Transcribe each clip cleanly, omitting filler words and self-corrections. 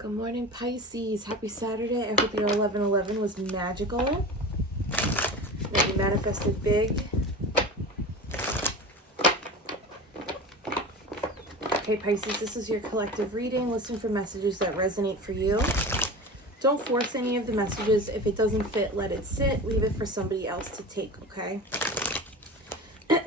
Good morning, Pisces. Happy Saturday. I hope your 11/11 was magical. That you manifested big. Okay, Pisces, this is your collective reading. Listen for messages that resonate for you. Don't force any of the messages. If it doesn't fit, let it sit. Leave it for somebody else to take, okay?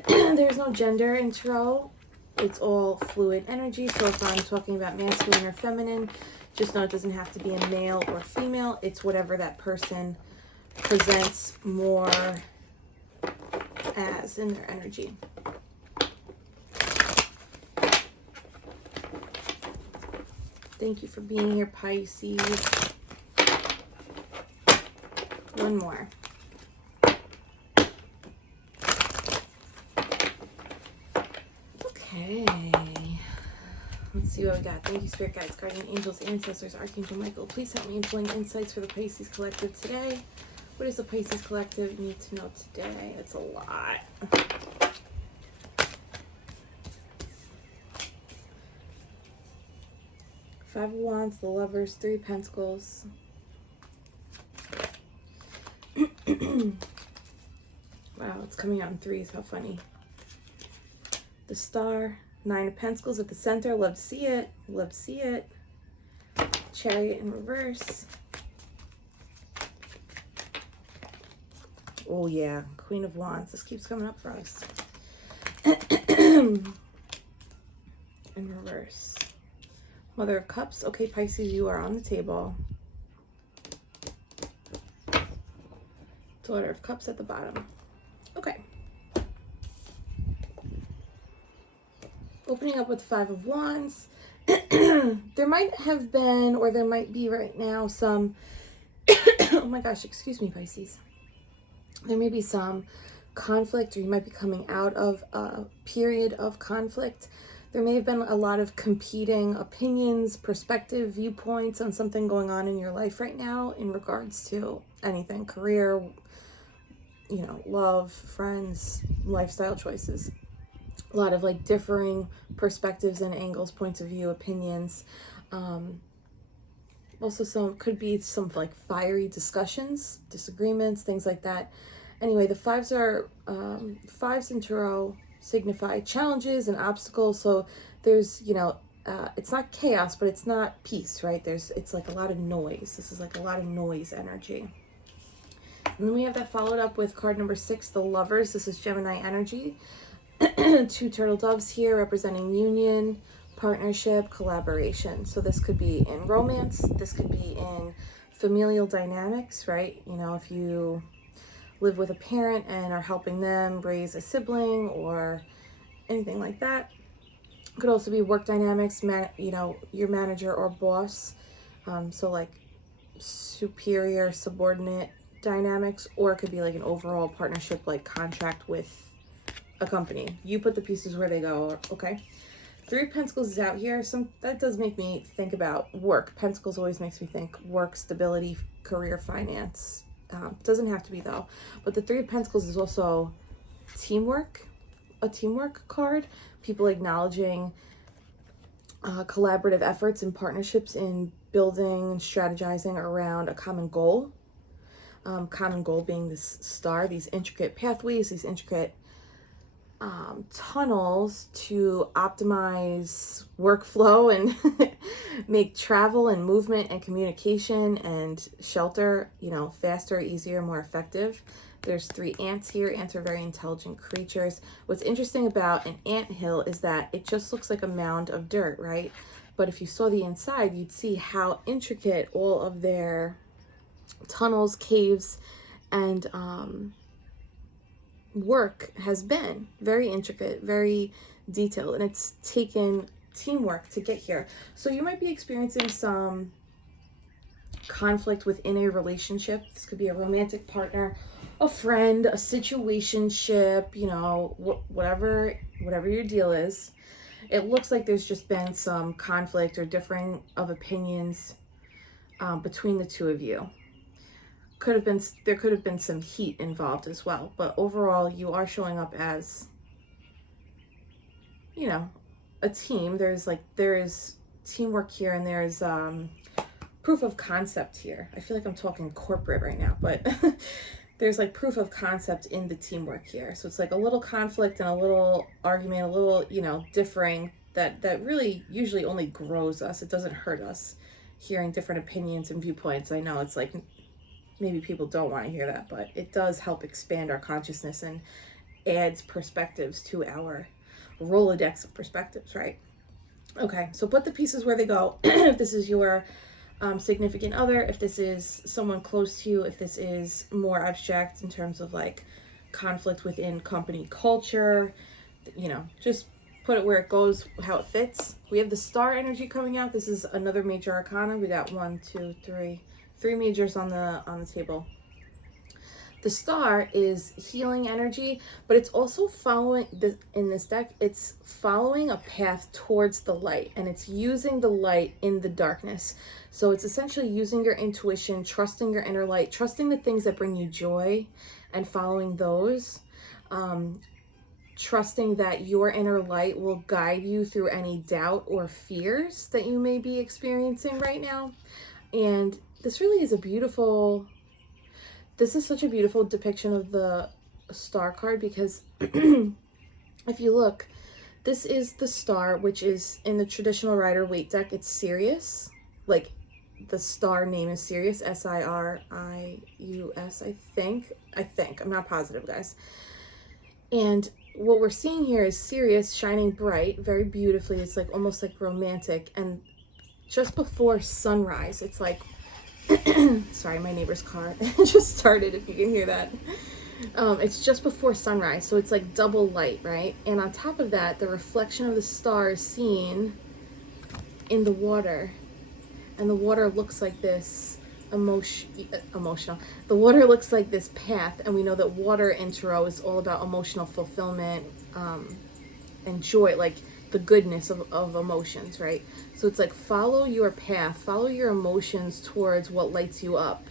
There's no gender in tarot. It's all fluid energy. So if I'm talking about masculine or feminine, just know it doesn't have to be a male or female. It's whatever that person presents more as in their energy. Thank you for being here, Pisces. One more. Okay. Let's see what we got. Thank you, Spirit Guides, Guardian Angels, Ancestors, Archangel Michael. Please help me in pulling insights for the Pisces Collective today. What does the Pisces Collective need to know today? It's a lot. Five of Wands, the Lovers, Three of Pentacles. Wow, it's coming out in threes. How funny. The Star, Nine of Pentacles at the center. Love to see it. Love to see it. Chariot in reverse. Oh yeah, Queen of Wands. This keeps coming up for us. In reverse. Mother of Cups. Okay, Pisces, you are on the table. Daughter of Cups at the bottom. Okay. Opening up with Five of Wands. There might have been, or there might be right now, some... oh my gosh, excuse me, Pisces. There may be some conflict, or you might be coming out of a period of conflict. There may have been a lot of competing opinions, perspective, viewpoints on something going on in your life right now in regards to anything, career, you know, love, friends, lifestyle choices. A lot of like differing perspectives and angles, points of view, opinions. Also could be some like fiery discussions, disagreements, things like that. Anyway, the fives are, fives in tarot signify challenges and obstacles. So there's, you know, it's not chaos, but it's not peace, right? It's like a lot of noise. This is like a lot of noise energy. And then we have that followed up with card number 6, the Lovers. This is Gemini energy. Two turtle doves here representing union, partnership, collaboration. So this could be in romance. This could be in familial dynamics, right? You know, if you live with a parent and are helping them raise a sibling or anything like that. It could also be work dynamics, you know, your manager or boss. So like superior, subordinate dynamics, or it could be like an overall partnership, like contract with a company. You put the pieces where they go, okay? Three of Pentacles is out here. That does make me think about work. Pentacles always makes me think work, stability, career, finance. Doesn't have to be though. But the Three of Pentacles is also teamwork, a teamwork card. People acknowledging collaborative efforts and partnerships in building and strategizing around a common goal. Common goal being this star, these intricate pathways, these intricate tunnels to optimize workflow and make travel and movement and communication and shelter, you know, faster, easier, more effective. There's 3 ants here. Ants are very intelligent creatures. What's interesting about an anthill is that it just looks like a mound of dirt, right? But if you saw the inside, you'd see how intricate all of their tunnels, caves, and work has been. Very intricate, very detailed, and it's taken teamwork to get here. So you might be experiencing some conflict within a relationship. This could be a romantic partner, a friend, a situationship, you know, whatever your deal is. It looks like there's just been some conflict or differing of opinions between the two of you. There could have been some heat involved as well, but overall you are showing up as, you know, a team. There is teamwork here, and there's proof of concept here. I feel like I'm talking corporate right now, but there's like proof of concept in the teamwork here. So it's like a little conflict and a little argument, a little, you know, differing that really usually only grows us. It doesn't hurt us hearing different opinions and viewpoints. I know it's like maybe people don't want to hear that, but it does help expand our consciousness and adds perspectives to our Rolodex of perspectives, right? Okay, so put the pieces where they go. If this is your significant other, if this is someone close to you, if this is more abstract in terms of like conflict within company culture, you know, just put it where it goes, how it fits. We have the star energy coming out. This is another major arcana. We got 1, 2, 3, 3 majors on the table. The star is healing energy, but it's also following in this deck, it's following a path towards the light, and it's using the light in the darkness. So it's essentially using your intuition, trusting your inner light, trusting the things that bring you joy and following those. Trusting that your inner light will guide you through any doubt or fears that you may be experiencing right now. And this really is this is such a beautiful depiction of the star card, because if you look, this is the star, which is in the traditional Rider-Waite deck, it's Sirius. Like the star name is Sirius, Sirius, I think. I'm not positive, guys. And what we're seeing here is Sirius shining bright, very beautifully. It's like almost like romantic. And just before sunrise, it's like, sorry, my neighbor's car just started, if you can hear that. It's just before sunrise, so it's like double light, right? And on top of that, the reflection of the star is seen in the water. And the water looks like this emotional. The water looks like this path, and we know that water in tarot is all about emotional fulfillment and joy, like the goodness of emotions, right? So it's like follow your path, follow your emotions towards what lights you up.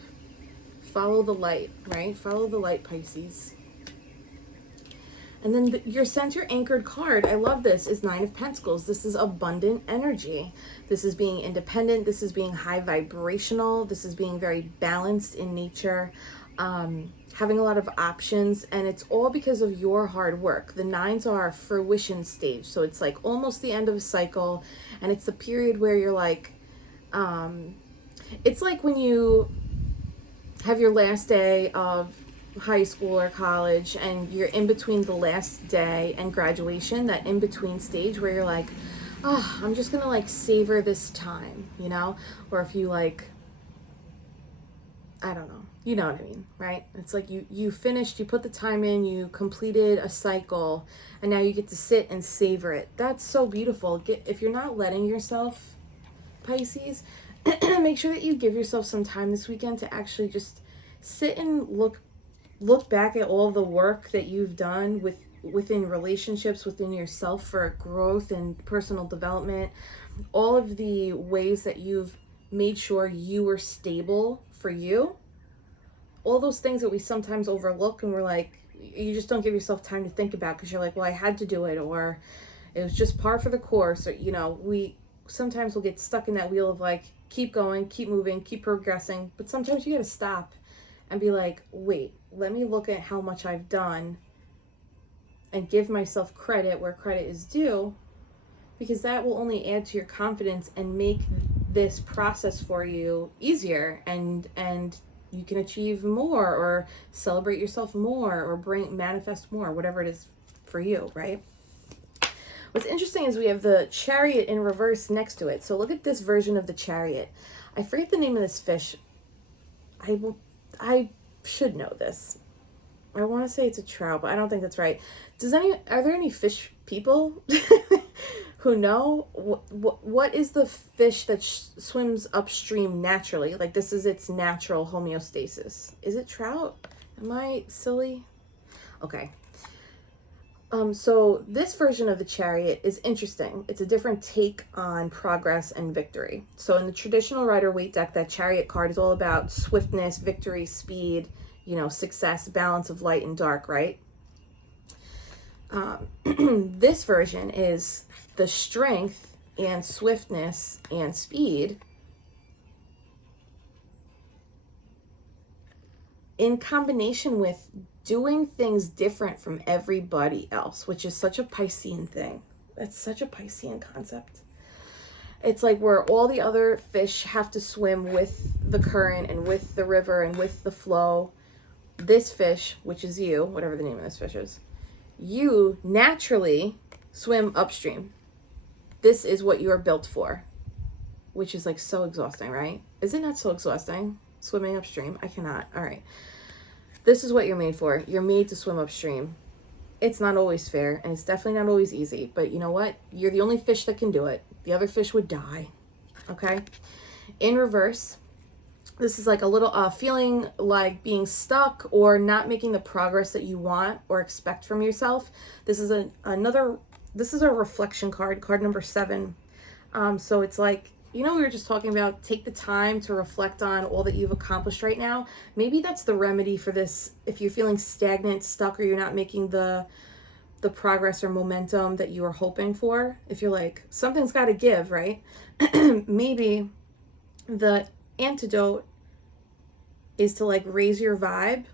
Follow the light, right? Follow the light, Pisces. And then your center anchored card, I love this, is 9 of Pentacles. This is abundant energy. This is being independent. This is being high vibrational. This is being very balanced in nature, having a lot of options. And it's all because of your hard work. The 9s are fruition stage. So it's like almost the end of a cycle. And it's the period where you're like, it's like when you have your last day of high school or college and you're in between the last day and graduation, that in between stage where you're like, oh, I'm just gonna like savor this time, you know? Or if you like, I don't know, you know what I mean, right? It's like you finished, you put the time in, you completed a cycle, and now you get to sit and savor it. That's so beautiful. If you're not letting yourself, Pisces, make sure that you give yourself some time this weekend to actually just sit and look back at all the work that you've done within relationships, within yourself for growth and personal development, all of the ways that you've made sure you were stable for you, all those things that we sometimes overlook and we're like, you just don't give yourself time to think about because you're like, well, I had to do it, or it was just par for the course, or, you know, we sometimes will get stuck in that wheel of like, keep going, keep moving, keep progressing, but sometimes you got to stop and be like, wait, let me look at how much I've done and give myself credit where credit is due, because that will only add to your confidence and make this process for you easier, and you can achieve more or celebrate yourself more or manifest more, whatever it is for you, right? What's interesting is we have the Chariot in reverse next to it. So look at this version of the Chariot. I forget the name of this fish. I should know this. I want to say it's a trout, but I don't think that's right. Are there any fish people who know what is the fish that swims upstream naturally? Like this is its natural homeostasis. Is it trout? Am I silly? Okay. So this version of the Chariot is interesting. It's a different take on progress and victory. So in the traditional Rider-Waite deck, that Chariot card is all about swiftness, victory, speed, you know, success, balance of light and dark, right? This version is the strength and swiftness and speed in combination with doing things different from everybody else, which is such a Piscean thing. It's such a Piscean concept. It's like where all the other fish have to swim with the current and with the river and with the flow. This fish, which is you, whatever the name of this fish is, you naturally swim upstream. This is what you are built for, which is like so exhausting, right? Isn't that so exhausting? Swimming upstream. I cannot. All right. This is what you're made for. You're made to swim upstream. It's not always fair, and it's definitely not always easy, but you know what? You're the only fish that can do it. The other fish would die. Okay? In reverse, this is like a little feeling like being stuck or not making the progress that you want or expect from yourself. This is this is a reflection card number 7. So it's like, we were just talking about take the time to reflect on all that you've accomplished right now. Maybe that's the remedy for this. If you're feeling stagnant, stuck, or you're not making the progress or momentum that you were hoping for, if you're like, something's got to give, right? Maybe the antidote is to like raise your vibe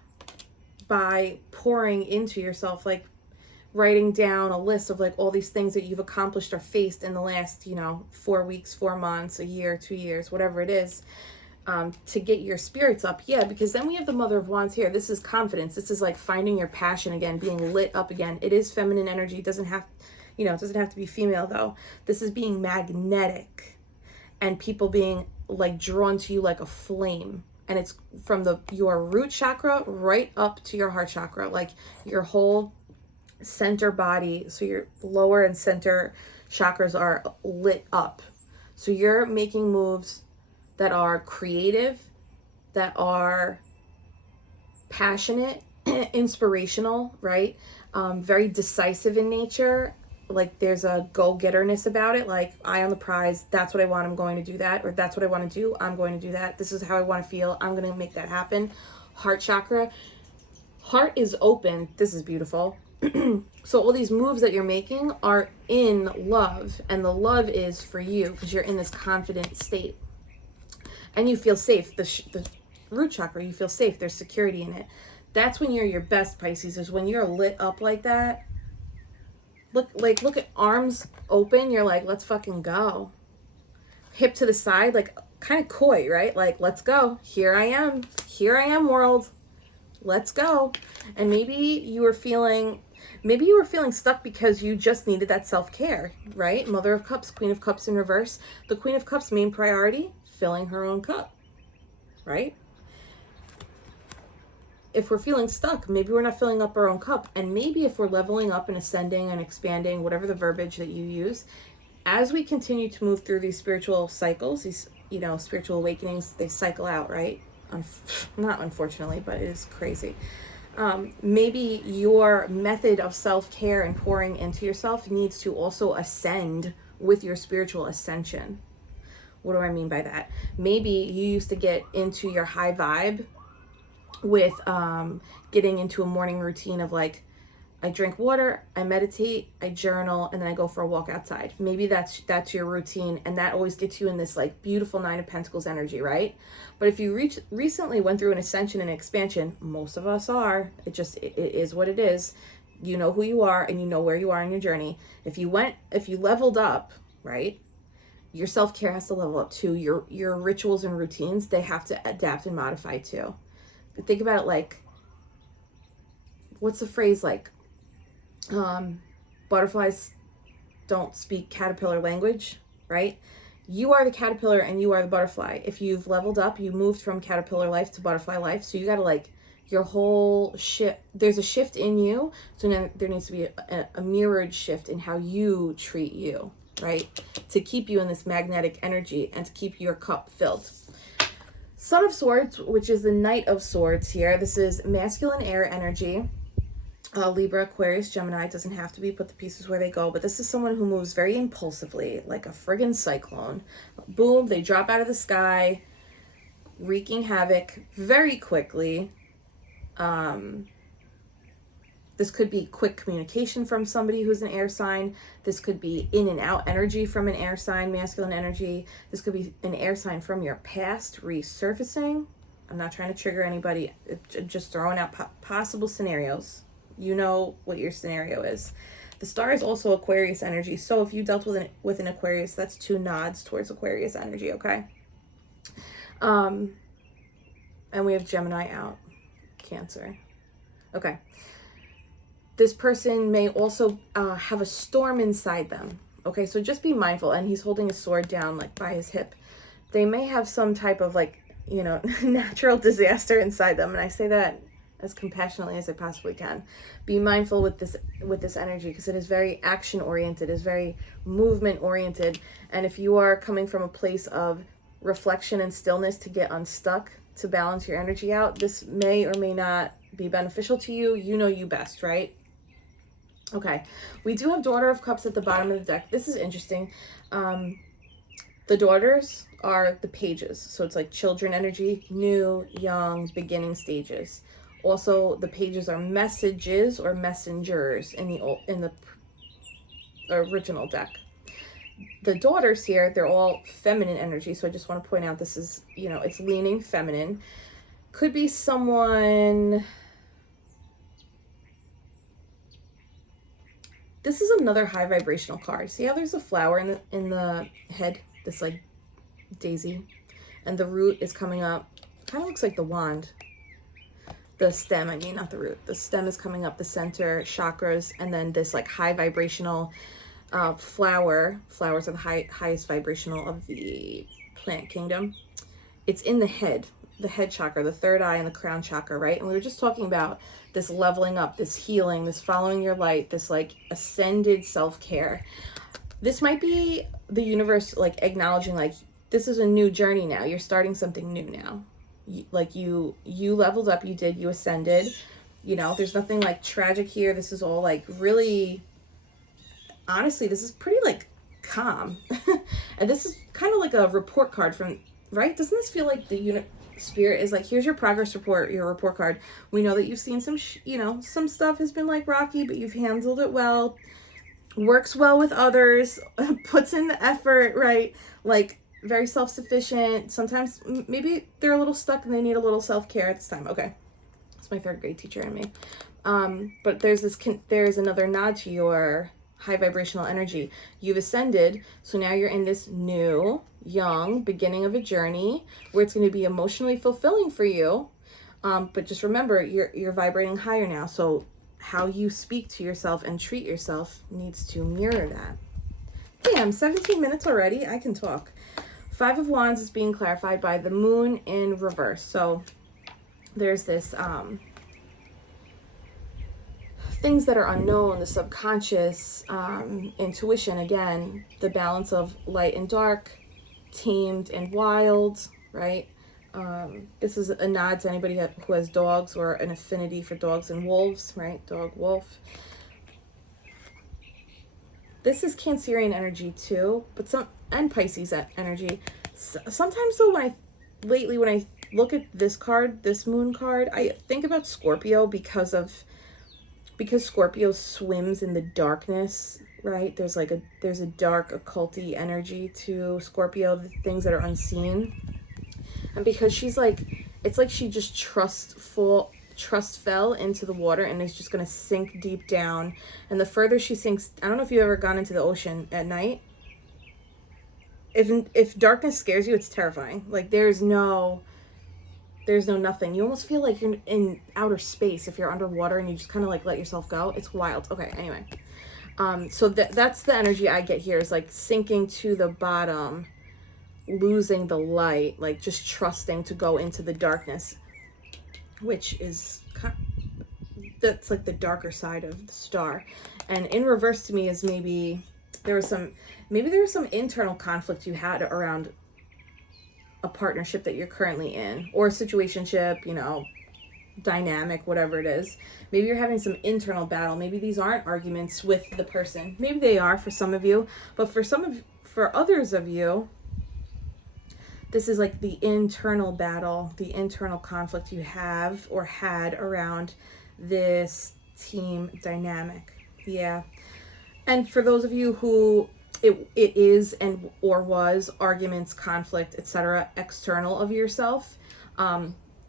by pouring into yourself, like writing down a list of like all these things that you've accomplished or faced in the last 4 weeks, 4 months, a year, 2 years, whatever it is, to get your spirits up. Yeah, because then we have the Mother of Wands here. This is confidence. This is like finding your passion again, being lit up again. It is feminine energy. It doesn't have to be female though. This is being magnetic and people being like drawn to you like a flame. And it's from your root chakra right up to your heart chakra, like your whole center body. So your lower and center chakras are lit up. So you're making moves that are creative, that are passionate, inspirational, right? Very decisive in nature. Like there's a go-getterness about it. Like, eye on the prize. That's what I want. I'm going to do that. Or that's what I want to do. I'm going to do that. This is how I want to feel. I'm going to make that happen. Heart chakra. Heart is open. This is beautiful. So all these moves that you're making are in love, and the love is for you because you're in this confident state and you feel safe. The root chakra, you feel safe. There's security in it. That's when you're your best, Pisces, is when you're lit up like that. Look at arms open. You're like, let's fucking go. Hip to the side, like kind of coy, right? Like, let's go. Here I am, world. Let's go. And maybe you were feeling stuck because you just needed that self-care, right? Mother of Cups, Queen of Cups in reverse. The Queen of Cups' main priority, filling her own cup, right? If we're feeling stuck, maybe we're not filling up our own cup. And maybe if we're leveling up and ascending and expanding, whatever the verbiage that you use, as we continue to move through these spiritual cycles, these, spiritual awakenings, they cycle out, right? Not unfortunately, but it is crazy. Maybe your method of self-care and pouring into yourself needs to also ascend with your spiritual ascension. What do I mean by that? Maybe you used to get into your high vibe with getting into a morning routine of like, I drink water, I meditate, I journal, and then I go for a walk outside. Maybe that's your routine, and that always gets you in this like beautiful 9 of Pentacles energy, right? But if you recently went through an ascension and expansion, most of us are. It is what it is. You know who you are, and you know where you are in your journey. If you leveled up, right? Your self-care has to level up too. Your rituals and routines, they have to adapt and modify too. But think about it like, what's the phrase like? Butterflies don't speak caterpillar language, right? You are the caterpillar and you are the butterfly. If you've leveled up, you moved from caterpillar life to butterfly life. So you got to like your whole shift. There's a shift in you. So now there needs to be a mirrored shift in how you treat you, right? To keep you in this magnetic energy and to keep your cup filled. Son of Swords, which is the Knight of Swords here. This is masculine air energy. Libra, Aquarius, Gemini, doesn't have to be, put the pieces where they go, but this is someone who moves very impulsively, like a friggin' cyclone. Boom, they drop out of the sky, wreaking havoc very quickly. This could be quick communication from somebody who's an air sign. This could be in and out energy from an air sign, masculine energy. This could be an air sign from your past resurfacing. I'm not trying to trigger anybody. Just throwing out possible scenarios. You know what your scenario is. The star is also Aquarius energy. So if you dealt with an Aquarius, that's 2 nods towards Aquarius energy, okay? And we have Gemini out. Cancer. Okay. This person may also have a storm inside them. Okay, so just be mindful. And he's holding a sword down like by his hip. They may have some type of like, you know, natural disaster inside them. And I say that as compassionately as I possibly can. Be mindful with this energy, because it is very action oriented, is very movement oriented. And if you are coming from a place of reflection and stillness to get unstuck, to balance your energy out, this may or may not be beneficial to you. You know you best, right? Okay, we do have Daughter of Cups at the bottom of the deck. This is interesting. The daughters are the pages. So it's like children energy, new, young, beginning stages. Also, the pages are messages or messengers in the original deck. The daughters here, they're all feminine energy. So I just want to point out this is, you know, it's leaning feminine. Could be someone... This is another high vibrational card. See how there's a flower in the head? This like daisy. And the root is coming up. Kind of looks like the wand. The stem, I mean, not the root. The stem is coming up, the center, chakras, and then this like high vibrational flower. Flowers are the highest vibrational of the plant kingdom. It's in the head chakra, the third eye and the crown chakra, right? And we were just talking about this leveling up, this healing, this following your light, this like ascended self-care. This might be the universe like acknowledging like this is a new journey now. You're starting something new now. You leveled up, you ascended. You know, there's nothing like tragic here. This is all like really, honestly, this is pretty like calm. And this is kind of like a report card from, right? Doesn't this feel like the Spirit is like, here's your progress report, your report card. We know that you've seen some, some stuff has been like rocky, but you've handled it well, works well with others, puts in the effort, right? Like very self-sufficient. Sometimes maybe they're a little stuck and they need a little self-care at this time. Okay. It's my third grade teacher and me. But there's another nod to your high vibrational energy. You've ascended, so now you're in this new, young beginning of a journey where it's going to be emotionally fulfilling for you. But just remember, you're vibrating higher now. So how you speak to yourself and treat yourself needs to mirror that. Damn, 17 minutes already. I can talk. 5 of Wands is being clarified by the moon in reverse. So there's this things that are unknown, the subconscious, intuition, again, the balance of light and dark, tamed and wild, right? This is a nod to anybody who has dogs or an affinity for dogs and wolves, right? Dog, wolf. This is Cancerian energy too, and Pisces energy. Sometimes though, when I look at this card, this moon card, I think about Scorpio because Scorpio swims in the darkness, right? There's a dark occulty energy to Scorpio, the things that are unseen. And because she's like, it's like she just trust fell into the water and is just going to sink deep down. And the further she sinks, I don't know if you've ever gone into the ocean at night. If darkness scares you, it's terrifying. Like there's no nothing. You almost feel like you're in outer space if you're underwater and you just kind of like let yourself go. It's wild. Okay, anyway. So that's the energy I get here, is like sinking to the bottom, losing the light, like just trusting to go into the darkness, which is that's like the darker side of the star. And in reverse to me is maybe there was some internal conflict you had around a partnership that you're currently in, or a situationship, dynamic, whatever it is. Maybe you're having some internal battle. Maybe these aren't arguments with the person. Maybe they are for some of you, but for others of you, this is like the internal battle, the internal conflict you have or had around this team dynamic. Yeah. And for those of you who it is or was arguments, conflict, etc., external of yourself,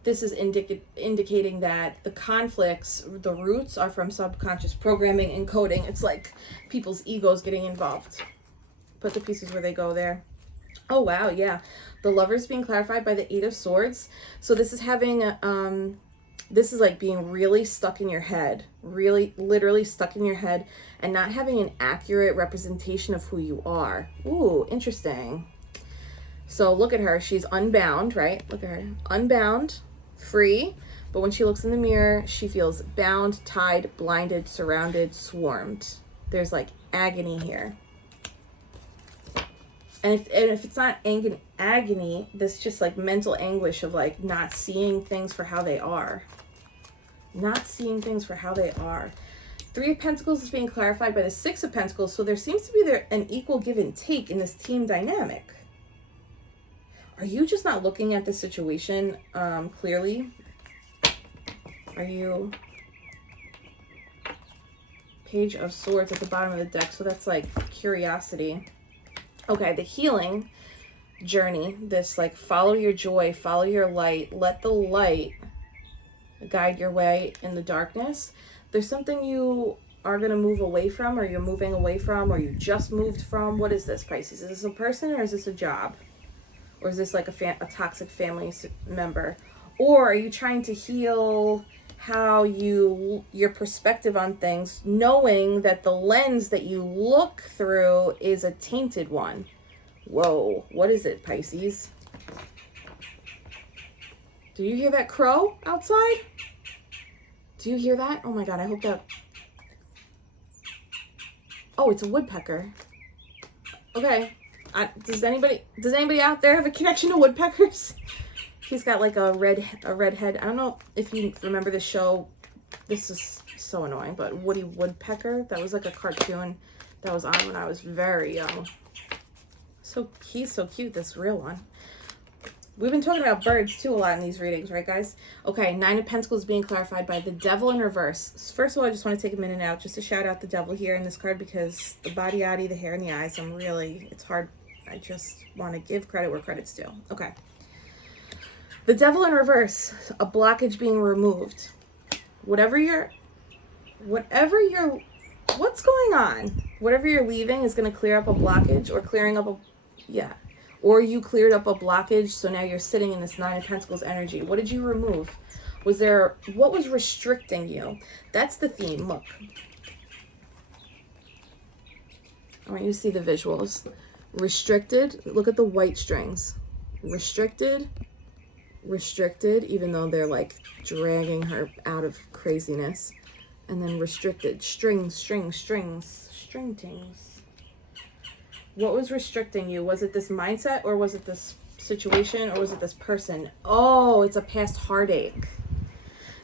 this is indicating that the conflicts, the roots are from subconscious programming and coding. It's like people's egos getting involved. Put the pieces where they go there. Oh, wow, yeah. The Lover's being clarified by the Eight of Swords. So this is having, this is like being really stuck in your head. Really, literally stuck in your head and not having an accurate representation of who you are. Ooh, interesting. So look at her. She's unbound, right? Look at her. Unbound, free. But when she looks in the mirror, she feels bound, tied, blinded, surrounded, swarmed. There's like agony here. And if it's not agony, this just like mental anguish of like not seeing things for how they are. Not seeing things for how they are. Three of Pentacles is being clarified by the Six of Pentacles. So there seems to be an equal give and take in this team dynamic. Are you just not looking at the situation clearly? Are you... Page of Swords at the bottom of the deck. So that's like curiosity. Okay, the healing journey, this like follow your joy, follow your light, let the light guide your way in the darkness. There's something you are going to move away from, or you're moving away from, or you just moved from. What is this, Pisces? Is this a person, or is this a job? Or is this like a toxic family member? Or are you trying to heal how your perspective on things, knowing that the lens that you look through is a tainted one? Whoa, what is it, Pisces? Do you hear that crow outside? Do you hear that? Oh my God, I hope that... Oh, it's a woodpecker. Okay. Does anybody out there have a connection to woodpeckers? He's got like a red head. I don't know if you remember the show. This is so annoying, but Woody Woodpecker. That was like a cartoon that was on when I was very young. So he's so cute, this real one. We've been talking about birds too a lot in these readings, right, guys? Okay, Nine of Pentacles being clarified by the Devil in reverse. First of all, I just want to take a minute out just to shout out the Devil here in this card, because the body yaddy, the hair in the eyes, it's hard. I just want to give credit where credit's due. Okay. The Devil in reverse, a blockage being removed. What's going on? Whatever you're leaving is going to clear up a blockage, or clearing up or you cleared up a blockage, so now you're sitting in this Nine of Pentacles energy. What did you remove? What was restricting you? That's the theme. Look. I want you to see the visuals. Restricted. Look at the white strings. Restricted, even though they're like dragging her out of craziness. And then restricted. String tings. What was restricting you? Was it this mindset, or was it this situation, or was it this person? Oh, it's a past heartache.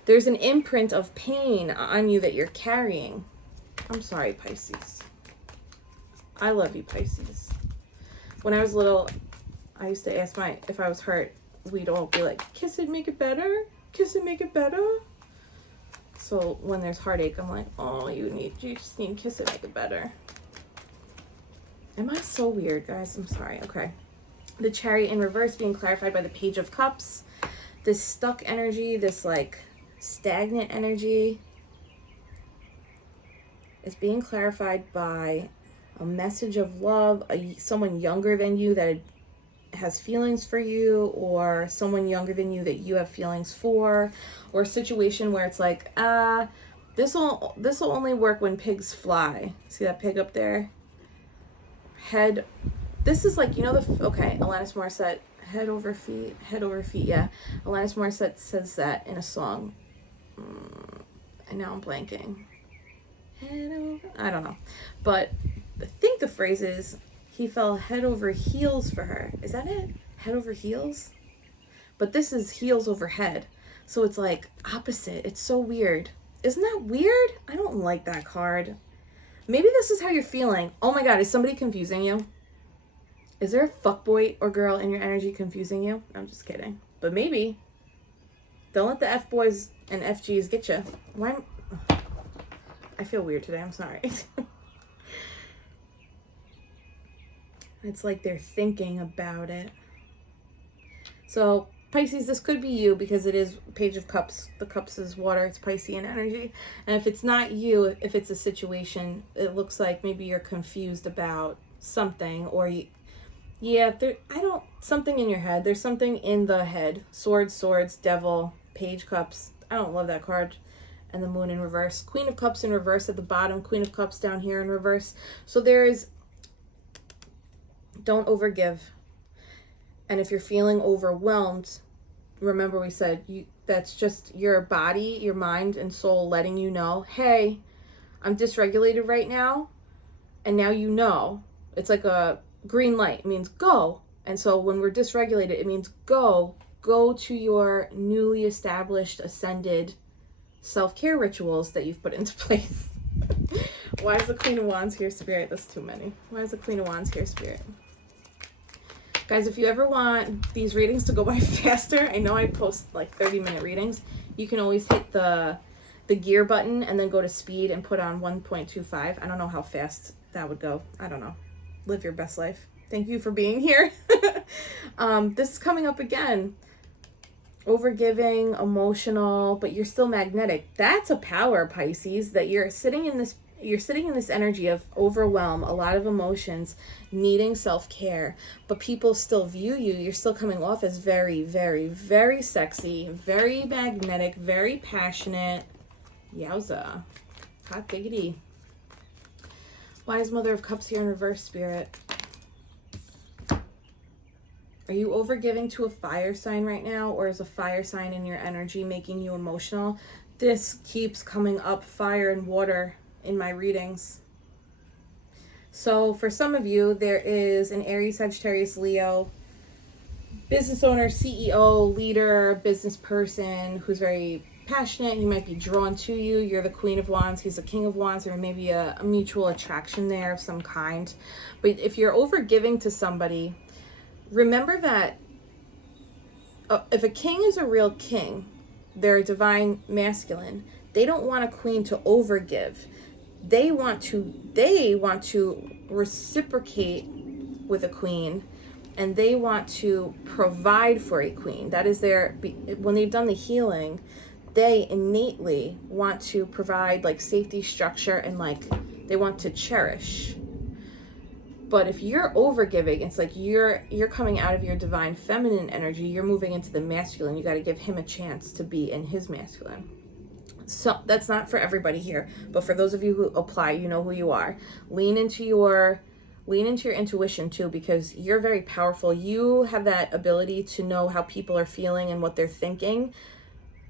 There's an imprint of pain on you that you're carrying. I'm sorry, Pisces. I love you, Pisces. When I was little, I used to ask if I was hurt, we'd all be like, kiss it, make it better. Kiss it, make it better. So when there's heartache, I'm like, oh, you just need to kiss it, make it better. Am I so weird, guys? I'm sorry. Okay. The Chariot in reverse being clarified by the Page of Cups. This stuck energy, this like stagnant energy, is being clarified by a message of love, someone younger than you that has feelings for you, or someone younger than you that you have feelings for, or a situation where it's like, this will only work when pigs fly. See that pig up there? This is like, okay, Alanis Morissette, head over feet, yeah. Alanis Morissette says that in a song. And now I'm blanking. Head over, I don't know. But I think the phrase is, he fell head over heels for her. Is that it? Head over heels? But this is heels over head. So it's like opposite. It's so weird. Isn't that weird? I don't like that card. Maybe this is how you're feeling. Oh my God, is somebody confusing you? Is there a fuckboy or girl in your energy confusing you? I'm just kidding. But maybe. Don't let the F-boys and FGs get you. Why? I feel weird today. I'm sorry. It's like they're thinking about it. So Pisces, this could be you because it is Page of Cups. The Cups is water. It's Piscean energy. And if it's not you, if it's a situation, it looks like maybe you're confused about something, or something in your head. There's something in the head. Swords, Devil, Page Cups. I don't love that card. And the Moon in reverse. Queen of Cups in reverse at the bottom. Queen of Cups down here in reverse. So don't overgive. And if you're feeling overwhelmed, remember we said that's just your body, your mind, and soul letting you know, hey, I'm dysregulated right now. And now you know. It's like a green light. It means go. And so when we're dysregulated, it means go. Go to your newly established, ascended self-care rituals that you've put into place. Why is the Queen of Wands here, Spirit? That's too many. Why is the Queen of Wands here, Spirit? Guys, if you ever want these readings to go by faster, I know I post like 30-minute readings. You can always hit the gear button and then go to speed and put on 1.25. I don't know how fast that would go. I don't know. Live your best life. Thank you for being here. This is coming up again. Overgiving, emotional, but you're still magnetic. That's a power, Pisces, that you're sitting in this energy of overwhelm, a lot of emotions, needing self-care, but people still view you. You're still coming off as very, very, very sexy, very magnetic, very passionate. Yowza. Hot diggity. Why is Mother of Cups here in reverse, Spirit? Are you overgiving to a fire sign right now, or is a fire sign in your energy making you emotional? This keeps coming up, fire and water, in my readings. So for some of you, there is an Aries, Sagittarius, Leo, business owner, CEO, leader, business person who's very passionate. He might be drawn to you. You're the Queen of Wands. He's the King of Wands. There may be a mutual attraction there of some kind. But if you're overgiving to somebody, remember that if a king is a real king, they're a divine masculine. They don't want a queen to overgive. They want to reciprocate with a queen, and they want to provide for a queen. That is when they've done the healing, they innately want to provide like safety, structure, and like they want to cherish. But if you're overgiving, it's like you're coming out of your divine feminine energy. You're moving into the masculine. You got to give him a chance to be in his masculine. So that's not for everybody here, but for those of you who apply, you know who you are. Lean into your intuition too, because you're very powerful. You have that ability to know how people are feeling and what they're thinking,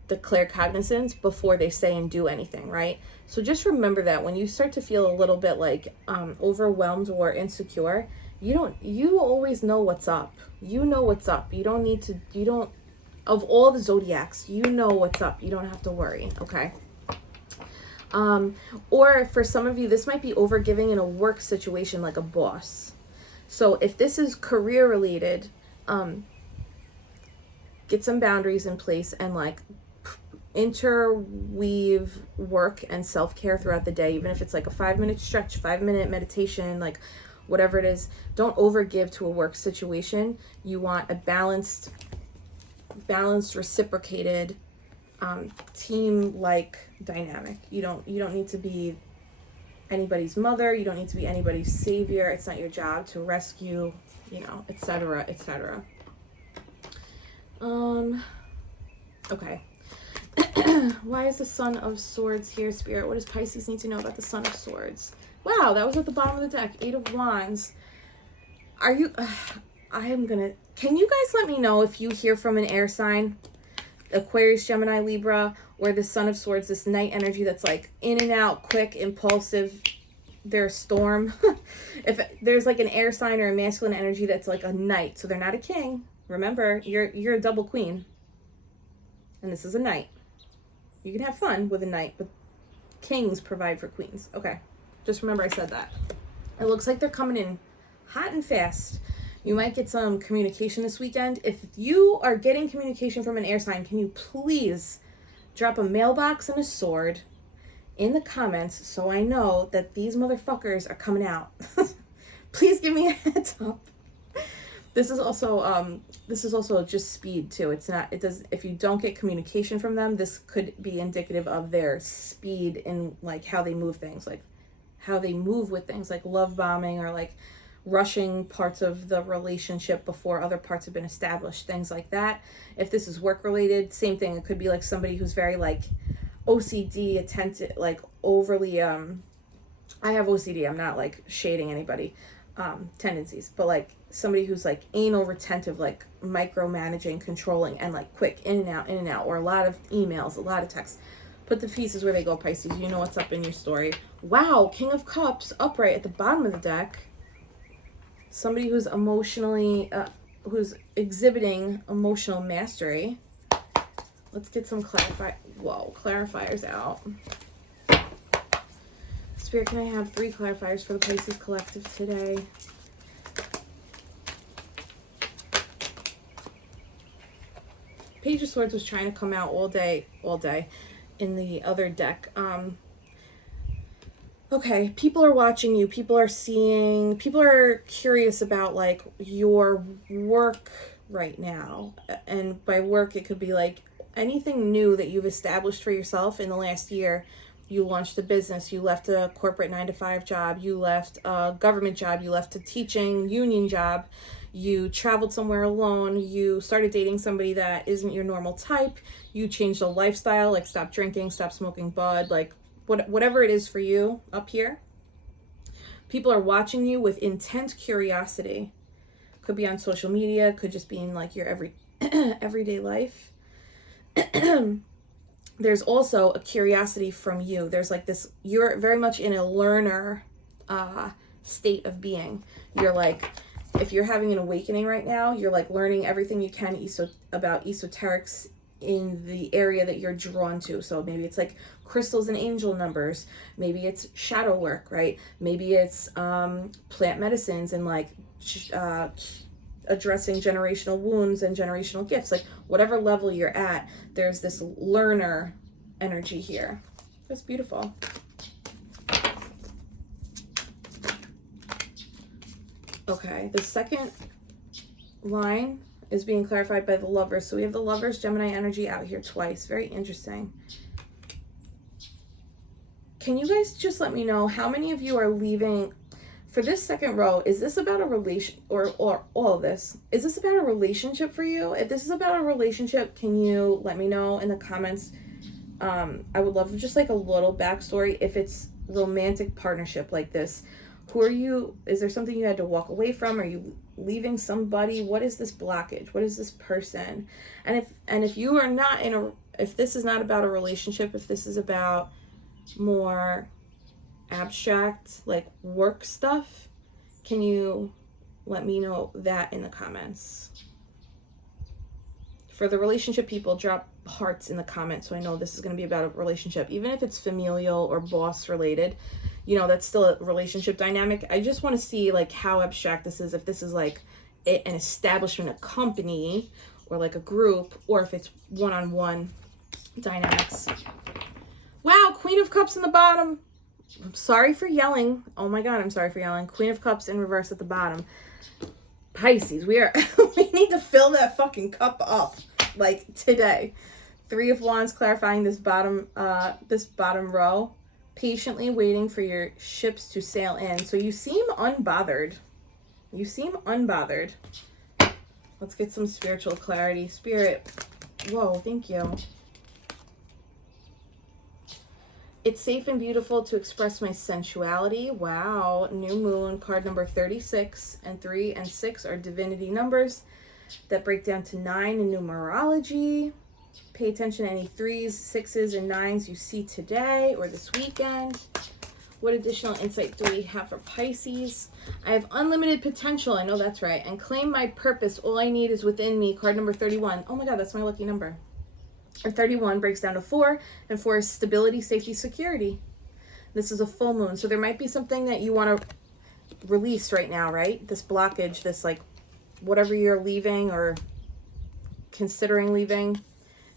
the claircognizance, before they say and do anything, right? So just remember that when you start to feel a little bit like overwhelmed or insecure, you always know what's up. You know what's up. Of all the zodiacs, you know what's up. You don't have to worry, okay? Or for some of you, this might be overgiving in a work situation, like a boss. So if this is career related, get some boundaries in place and like interweave work and self-care throughout the day, even if it's like a 5-minute stretch, 5-minute meditation, like whatever it is. Don't overgive to a work situation. You want a balanced, reciprocated, team-like dynamic. You don't need to be anybody's mother. You don't need to be anybody's savior. It's not your job to rescue, etc., etc. Okay. Why is the Son of Swords here, Spirit? What does Pisces need to know about the Son of Swords? Wow, that was at the bottom of the deck. 8 of Wands. Can you guys let me know if you hear from an air sign, Aquarius, Gemini, Libra, or the Son of Swords, this night energy that's like in and out, quick, impulsive, they're a storm. If there's like an air sign or a masculine energy that's like a knight, so they're not a king. Remember, you're a double queen. And this is a knight. You can have fun with a knight, but kings provide for queens. Okay, just remember I said that. It looks like they're coming in hot and fast. You might get some communication this weekend. If you are getting communication from an air sign, can you please drop a mailbox and a sword in the comments so I know that these motherfuckers are coming out. Please give me a heads up. This is also just speed too. It's not, it does, if you don't get communication from them, this could be indicative of their speed in like how they move things, like how they move with things, like love bombing, or like rushing parts of the relationship before other parts have been established, things like that. If this is work related, same thing. It could be like somebody who's very like OCD, attentive, like overly I have OCD. I'm not like shading anybody tendencies, but like somebody who's like anal retentive, like micromanaging, controlling, and like quick in and out, or a lot of emails, a lot of texts. Put the pieces where they go, Pisces. You know what's up in your story. Wow, King of Cups upright at the bottom of the deck. Somebody who's emotionally, who's exhibiting emotional mastery. Let's get some clarifiers out. Spirit, can I have 3 clarifiers for the Pisces Collective today? Page of Swords was trying to come out all day in the other deck. Okay, people are watching you. People are curious about like your work right now. And by work, it could be like anything new that you've established for yourself in the last year. You launched a business, you left a corporate 9-to-5 job, you left a government job, you left a teaching union job, you traveled somewhere alone, you started dating somebody that isn't your normal type, you changed a lifestyle, like stop drinking, stop smoking bud, like whatever it is for you up here. People are watching you with intense curiosity. Could be on social media, could just be in like your everyday life. There's also a curiosity from you. There's like this, you're very much in a learner state of being. You're like, if you're having an awakening right now, you're like learning everything you can about esoterics in the area that you're drawn to. So maybe it's like crystals and angel numbers. Maybe it's shadow work, right? Maybe it's plant medicines and like addressing generational wounds and generational gifts. Like whatever level you're at, there's this learner energy here. That's beautiful. Okay, the second line is being clarified by the Lovers. So we have the Lovers Gemini energy out here twice. Very interesting. Can you guys just let me know how many of you are leaving? For this second row, is this about a relation, or all of this? Is this about a relationship for you? If this is about a relationship, can you let me know in the comments? I would love just like a little backstory. If it's romantic partnership like this, who are you? Is there something you had to walk away from? Are you leaving somebody? What is this blockage? What is this person? And if you are not if this is not about a relationship, if this is about more abstract like work stuff, can you let me know that in the comments? For the relationship people, drop hearts in the comments so I know this is going to be about a relationship. Even if it's familial or boss related, you know, that's still a relationship dynamic. I just want to see like how abstract this is, if this is like an establishment, a company, or like a group, or if it's one-on-one dynamics. Wow, Queen of Cups in the bottom. I'm sorry for yelling. Oh my God, I'm sorry for yelling. Queen of Cups in reverse at the bottom. Pisces, we need to fill that fucking cup up like today. 3 of Wands clarifying this bottom row. Patiently waiting for your ships to sail in. So you seem unbothered. Let's get some spiritual clarity. Spirit. Whoa, thank you. It's safe and beautiful to express my sensuality. Wow. New Moon, card number 36, and 3 and 6 are divinity numbers that break down to 9 in numerology. Pay attention to any 3s, 6s, and 9s you see today or this weekend. What additional insight do we have for Pisces? I have unlimited potential. I know that's right. And claim my purpose. All I need is within me. Card number 31. Oh my God, that's my lucky number. And 31 breaks down to 4, and 4 is stability, safety, security. This is a full moon, so there might be something that you want to release right now, right? This blockage, this like whatever you're leaving or considering leaving,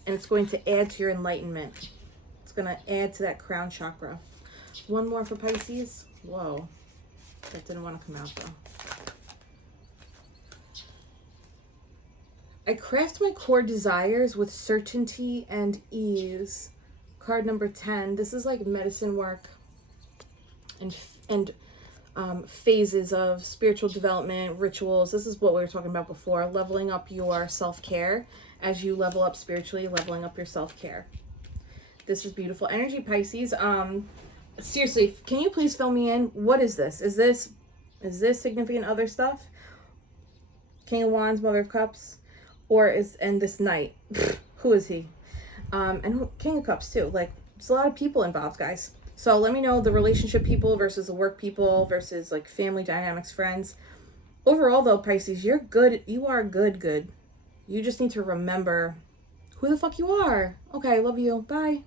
and it's going to add to your enlightenment. It's going to add to that crown chakra. One more for Pisces. Whoa, that didn't want to come out though. I craft my core desires with certainty and ease. Card number 10. This is like medicine work and phases of spiritual development, rituals. This is what we were talking about before, leveling up your self-care. As you level up spiritually, leveling up your self-care. This is beautiful energy, Pisces. Seriously, can you please fill me in? What is this? Is this significant other stuff? King of Wands, Mother of Cups, and this knight? Who is he? King of Cups too. Like, there's a lot of people involved, guys. So let me know the relationship people versus the work people versus like family dynamics, friends. Overall though, Pisces, you're good. You are good. You just need to remember who the fuck you are. Okay, I love you. Bye.